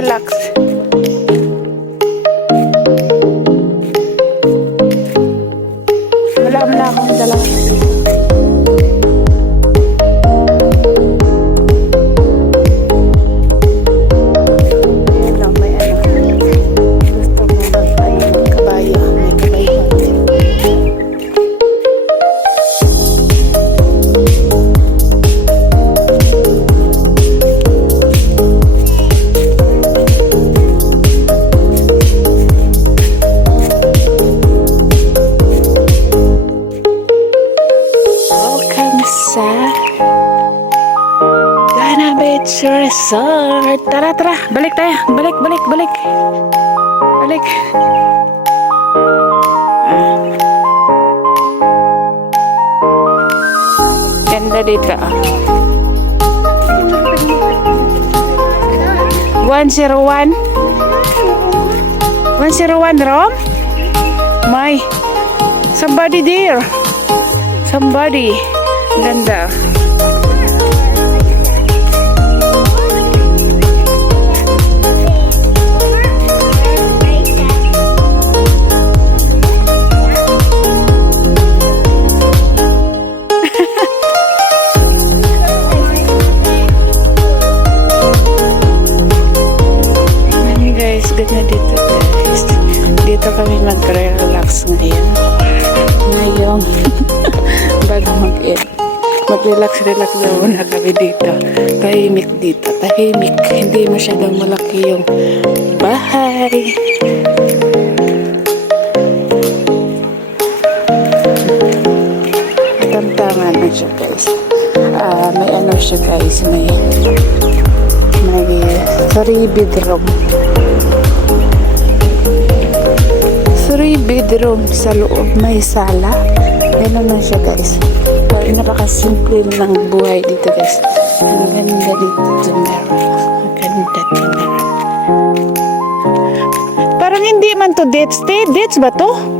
relax. Wala na akong dala. Resort. Tara, tara. Balik tayo. Balik. Balik. Ganda dito. 101. 101 room? My. Somebody there. Somebody. Ganda. Dito kami mag-relax ngayon. Bago mag-relax daw na kami dito. Tahimik dito. Tahimik. Hindi masyadong malaki yung bahay. Tantangan na siya guys. May ano siya guys. May 3 bedroom. 3 bedroom sa loob, may sala. Ganun lang siya guys. Napakasimple ng buhay dito guys. Ang ganda dito tumera. Ang ganda tumera. Parang hindi man to dates. Dates ba to?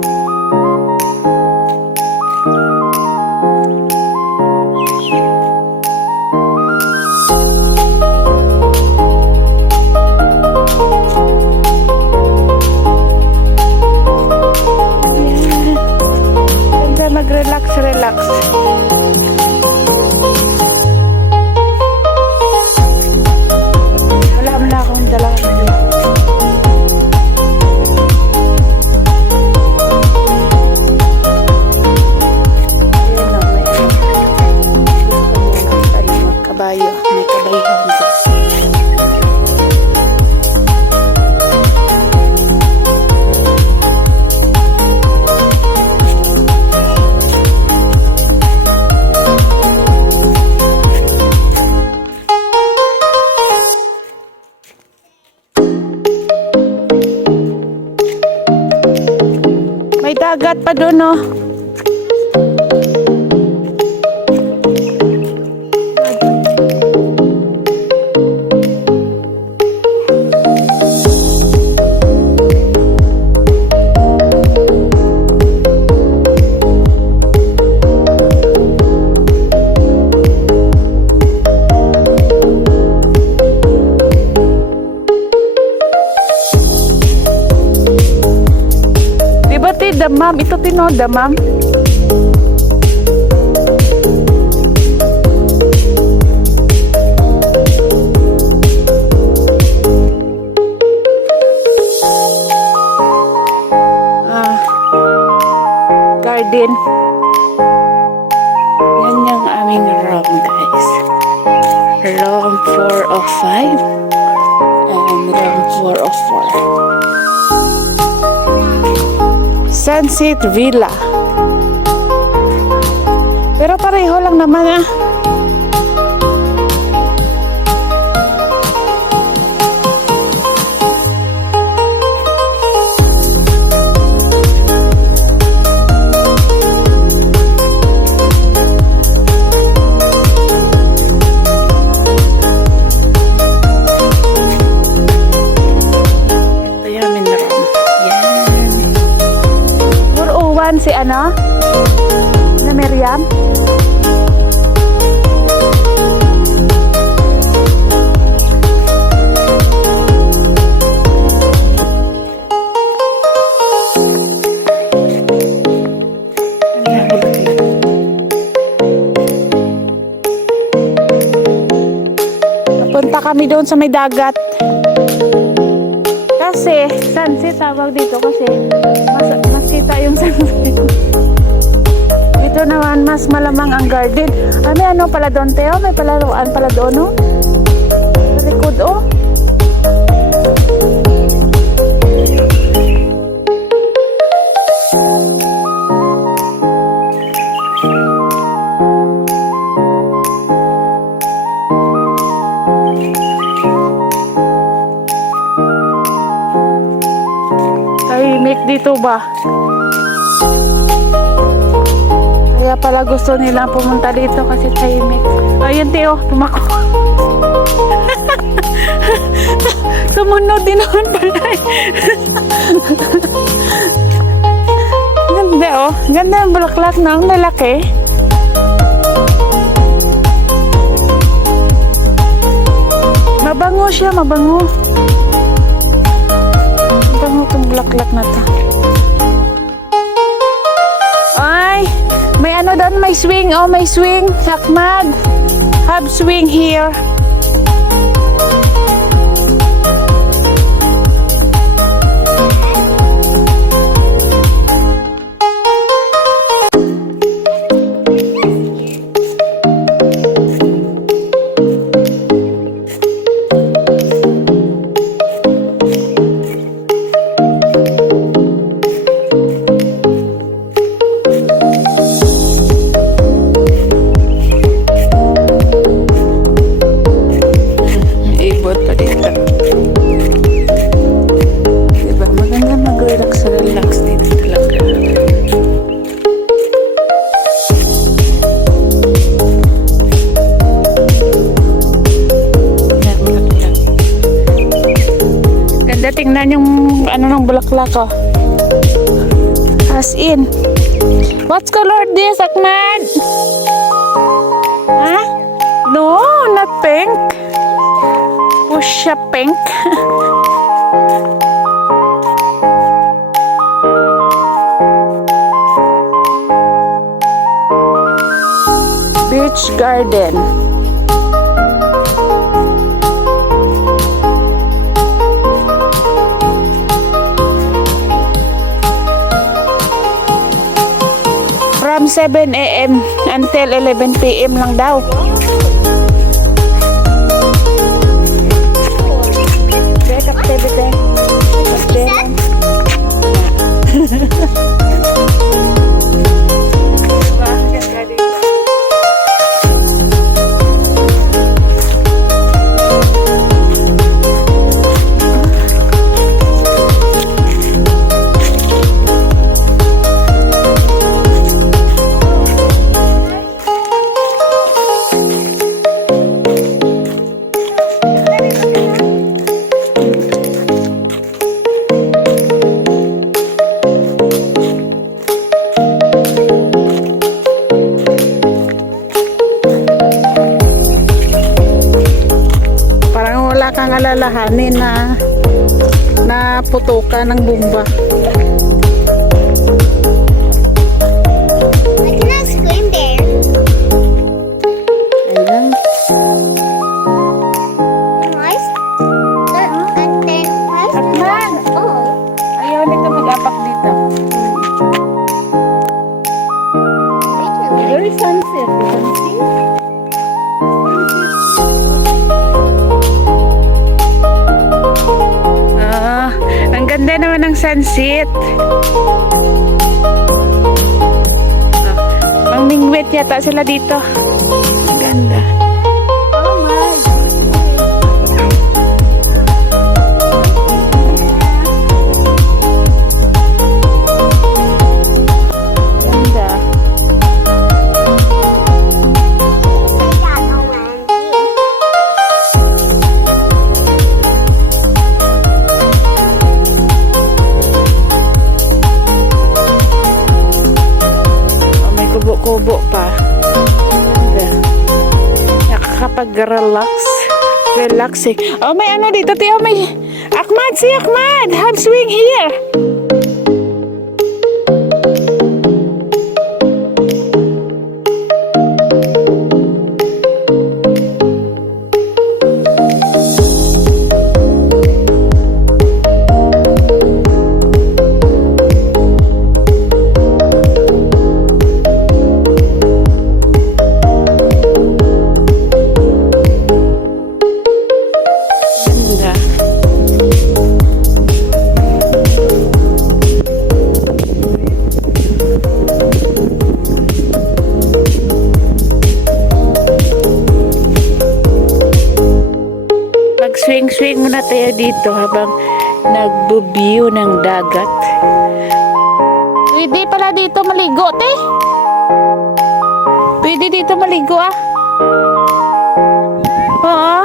Mag-relax. Wala na akong dala. Kabayo. May kabayo. May dagat pa doon, no? Damam, ito damam. Garden. Yan yung aming room guys. Room 405 and room 404. Sunset Villa. Pero pareho lang naman si ano? Na Miriam? doon sa may dagat. Kasi, sunset tawag dito kasi mas kita yung sunset. Dito naman, mas malamang ang garden. Ah, may ano pala doon, Teo? May palaruan pala doon, no? Sa likod, oh. Tahimik dito ba? Kaya pala gusto nilang pumunta dito kasi tahimik. Ayun, Teo, tumakbo. Sumunod din naman pala. Ganda, oh. Ganda ang bulaklak na ang lalaki. Mabango siya, mabango. Mabango itong bulaklak na to. Ay, may ano doon, may swing. Oh, may swing. Ahmad, have swing here. Tingnan yung ano ng bulaklak, oh. As in. What's color this, Ahmad? Huh? No, not pink. Fuchsia pink. Beach garden. From 7 a.m. until 11 p.m. lang daw. Great activity. Kang alalahanin na putukan ng bomba. I cannot swim there. Ayun. Nice. And then nice. Ahmad! Oh. Ayaw nito mag-apak dito. Very sunset. You can see? Ang ganda naman ng sunset. Mangmingwit yata sila dito. Ang ganda. Oh my. Ganda. Kubo pa. Nakakapag-relax. Relaxing. Oh, may ano dito, Tio. May Ahmad, si Ahmad. Have swing here. muna tayo dito habang nagbo-view ng dagat. Pwede pala dito maligo, te. Pwede dito maligo, ah. Oo.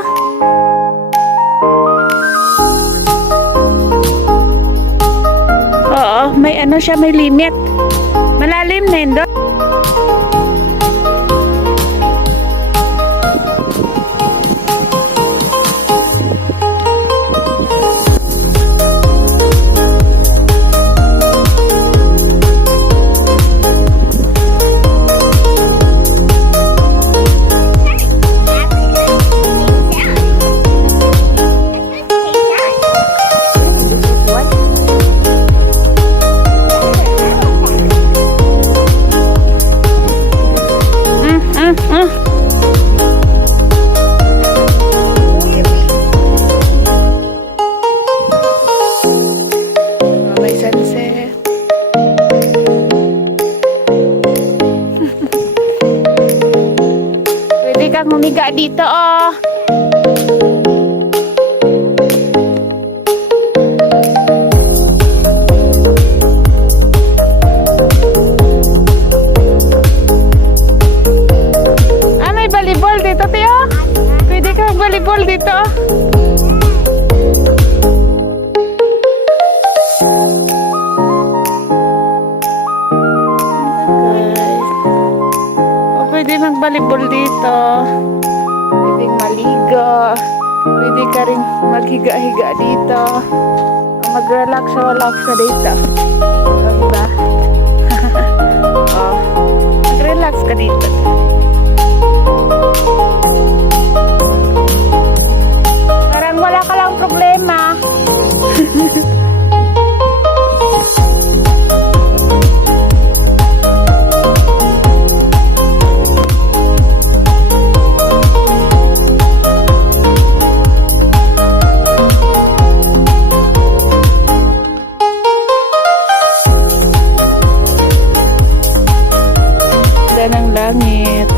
Oo, may ano siya, may limit. Malalim na yun doon. May sunset. Pwede kang humiga dito, oh. Ah, may volleyball dito, Tio. Pwede kang volleyball dito. Guys. O, pwede mag-volleyball dito. Pwede maligo. Pwede ka rin maghiga-higa dito. O, mag-relax ka dito. O, diba? O, mag-relax ka dito. Parang wala ka lang problema. Ganda ng langit.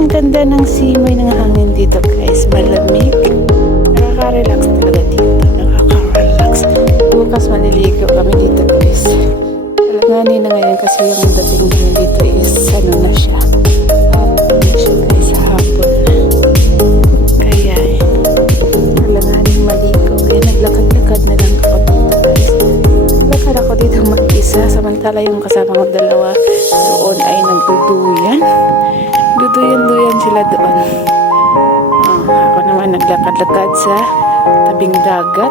Ang ganda ng simoy ng hangin dito, guys. Malamig. Nakaka-relax talaga dito. Nakaka-relax. Bukas maliligo kami dito, guys. Alanganin na ngayon kasi yung dating namin dito is ano na siya. Hapon na siya, guys. Hapon na. Kaya alanganin maligo. Kaya naglakad-lakad na lang ako dito, guys. Naglakad ako dito mag-isa. Samantala yung kasama ko dalawa doon ay nagduduyan. Duduyan-duyan sila doon. Ako naman naglakad-lakad sa tabing dagat.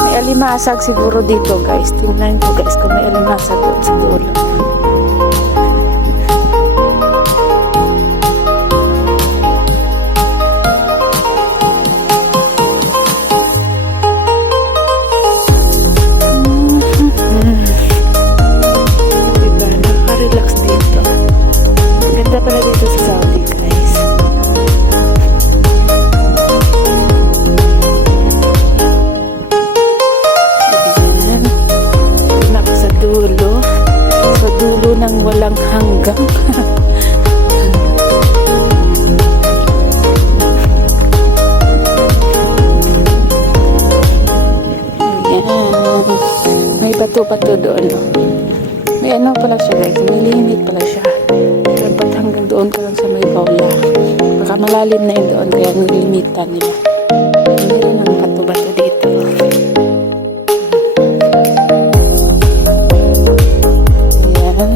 May alimasag siguro dito, guys. Tingnan ko, guys, kung may alimasag doon sa dulo. Pala dito sa Saudi, guys. Ayan. Doon ako sa dulo. Sa dulo ng walang hanggang. Ayan. May bato-bato doon. May ano pala siya, guys. May limit pala siya. Dapat hanggang doon ka lang sa may bawla. Baka malalim na yun doon, kaya nilimitan nila. Meron ang bato-bato dito. Ayan.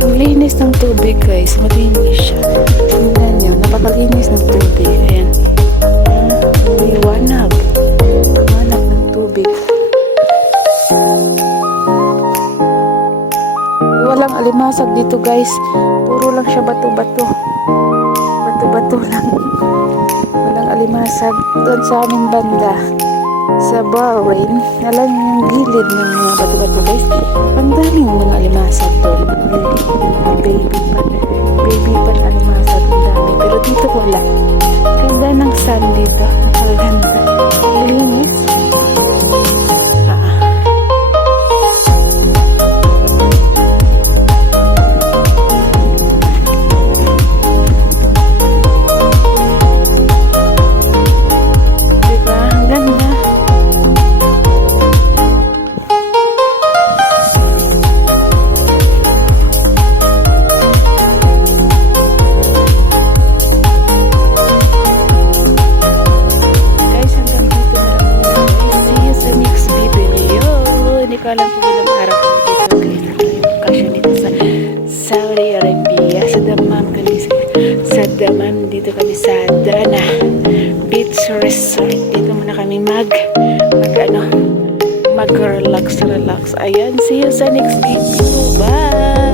Ang linis ng tubig, guys. Malinis siya. Tingnan nyo, napakalinis ng tubig. Ayan. May wanag. Wanag ng tubig. Walang alimasag dito, guys. Puro lang siya, bato-bato. Bato-bato lang. Walang alimasag. Doon sa aming banda, sa Bahrain, na lang yung gilid ng mga bato-bato guys. Ang daming mga alimasag doon. Mga baby pa. Baby pa na alimasag. Ang dami. Pero dito wala. Ganda ng sun dito. Napakaganda. Linis. Diba? Ang ganda. Guys, hanggang dito na lang muna. See you sa next video. Hindi ko alam kung ilang araw kami dito. Kaya bakasyon dito sa Saudi Arabia. Sa Dammam kami. Sa Dammam dito kami sa Dana Beach Resort. Dito muna kami mag-relax. Ayan, see you sa next video. Bye!